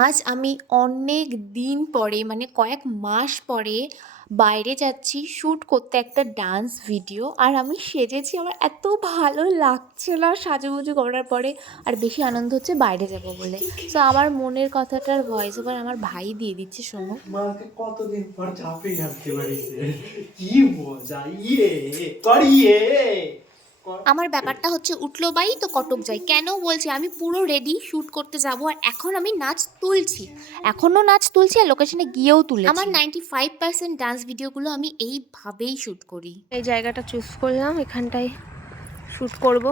আজ আমি অনেক দিন পরে মানে কয়েক মাস পরে বাইরে যাচ্ছি শ্যুট করতে একটা ডান্স ভিডিও। আর আমি সেজেছি, আমার এত ভালো লাগছে না সাজুগুজু করার পরে। আর বেশি আনন্দ হচ্ছে বাইরে যাব বলে। সো আমার মনের কথাটার ভয়েস ওভার আমার ভাই দিয়ে দিচ্ছে, শোনো। মাকে কতদিন পর ঝাঁপিয়ে আসতে পারিছে, কি মজা! করিয়ে আমার ব্যাপারটা হচ্ছে উঠলো বাই তো কটক যাই। কেন বলছি, আমি পুরো রেডি শ্যুট করতে যাব, আর এখন আমি নাচ তুলছি, এখনও নাচ তুলছি আর লোকেশনে গিয়েও তুলেছি। আমার 95% ডান্স ভিডিওগুলো আমি এইভাবেই শ্যুট করি। এই জায়গাটা চুজ করলাম, এখানটায় শ্যুট করব।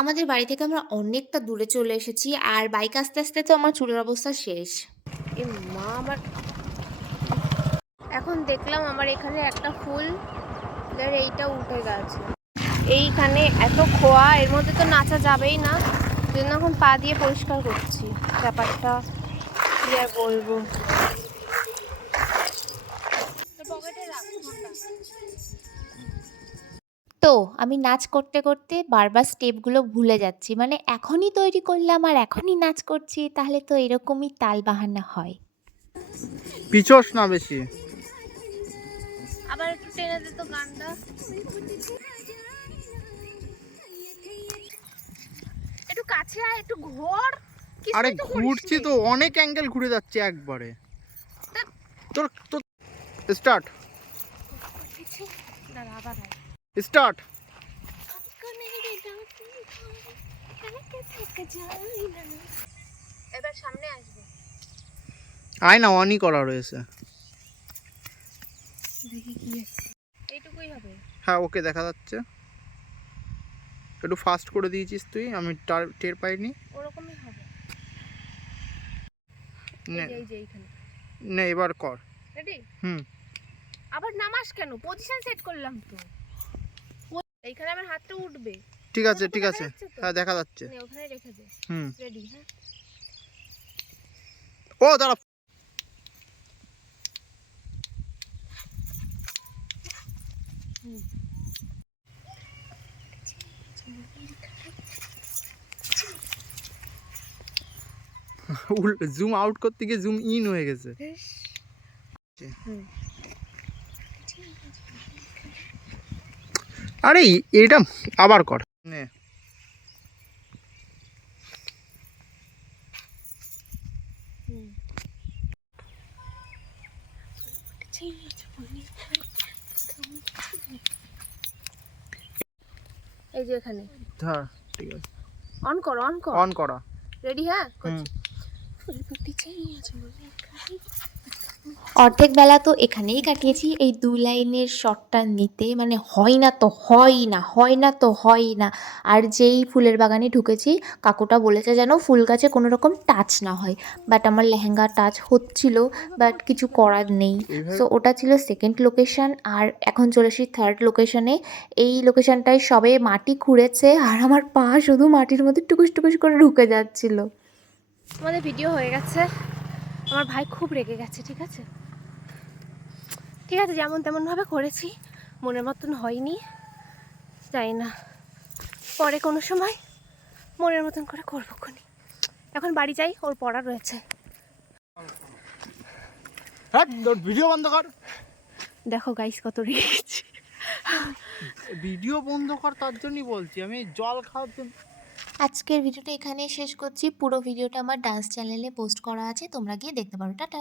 আমাদের বাড়ি থেকে আমরা অনেকটা দূরে চলে এসেছি, আর বাইক আস্তে আস্তে তো আমার চুলের অবস্থা শেষ। এ মা, আমার এখন দেখলাম আমার এখানে একটা ফুল এইটা উঠে গেছে। এইখানে এত খোয়া, এর মধ্যে তো নাচা যাবেই না, জন্য এখন পা দিয়ে পরিষ্কার করছি। ব্যাপারটা কি আর বলবো। তো আমি নাচ করতে করতে বারবার স্টেপগুলো ভুলে যাচ্ছি, মানে এখনই তৈরি করলাম আর এখনই নাচ করছি, তাহলে তো এরকমই তাল বাহানা হয়। পিছস না বেশি। আবার একটু টেনে দে তো গানটা। একটু কাছে আয়, একটু ঘোর। আরে ঘুরছি তো, অনেক অ্যাঙ্গেল ঘুরে যাচ্ছে একবারে। তোর তো স্টার্ট স্টার্ট। এবার সামনে আসবে। আয় না, অনই করা রয়েছে। দেখি কি আছে, এইটুকুই হবে। হ্যাঁ, ওকে দেখা যাচ্ছে। একটু ফাস্ট করে দিয়েছিস তুই, আমি টের পাইনি। ওরকমই হবে। এই যে এইখানে নে, এবার কর। রেডি? হুম। আবার নামাস কেন? পজিশন সেট করলাম তো। এইখানে আমার হাতটা উঠবে। ঠিক আছে ঠিক আছে, হ্যাঁ দেখা যাচ্ছে। নে, ওখানে রেখে দে। হুম। রেডি? হ্যাঁ। ও দাঁড়া। জুম আউট করতে গিয়ে জুম ইন হয়ে গেছে। আরে এটা আবার কর। নে। এই যে এখানে ধর, ঠিক আছে। অন কর, অন কর। অন করা। রেডি? হ্যাঁ। অর্ধেক বেলা তো এখানেই কাটিয়েছি এই 2 লাইনের শটটা নিতে, মানে হয় না তো হয় না, হয় না তো হয় না। আর যেই ফুলের বাগানে ঢুকেছি, কাকুটা বলেছে যেন ফুল গাছে কোনো রকম টাচ না হয়, বাট আমার লেহেঙ্গা টাচ হচ্ছিল, বাট কিছু করার নেই। সো ওটা ছিল সেকেন্ড লোকেশন, আর এখন চলে এসেছি থার্ড লোকেশনে। এই লোকেশনটায় সবে মাটি খুঁড়েছে, আর আমার পা শুধু মাটির মধ্যে টুকুস টুকুস করে ঢুকে যাচ্ছিল। আমাদের ভিডিও হয়ে গেছে। আমার ভাই খুব রেগে গেছে। ঠিক আছে, ঠিক আছে, যেমন তেমনভাবে করেছি, মনের মতন হয়নি, জানি না পরে কোনো সময় মনের মতন করে করবো খুনি। এখন বাড়ি যাই, ওর পড়া রয়েছে। হ্যাঁ, তোর ভিডিও বন্ধ কর। দেখো গাইস, কত রেগে গেছি। ভিডিও বন্ধ কর, তার জন্যই বলছি, আমি জল খাওয়ার জন্য। আজকের ভিডিওটা এখানেই শেষ করছি। পুরো ভিডিওটা আমার ডান্স চ্যানেলে পোস্ট করা আছে, তোমরা গিয়ে দেখতে পারো। টাটা।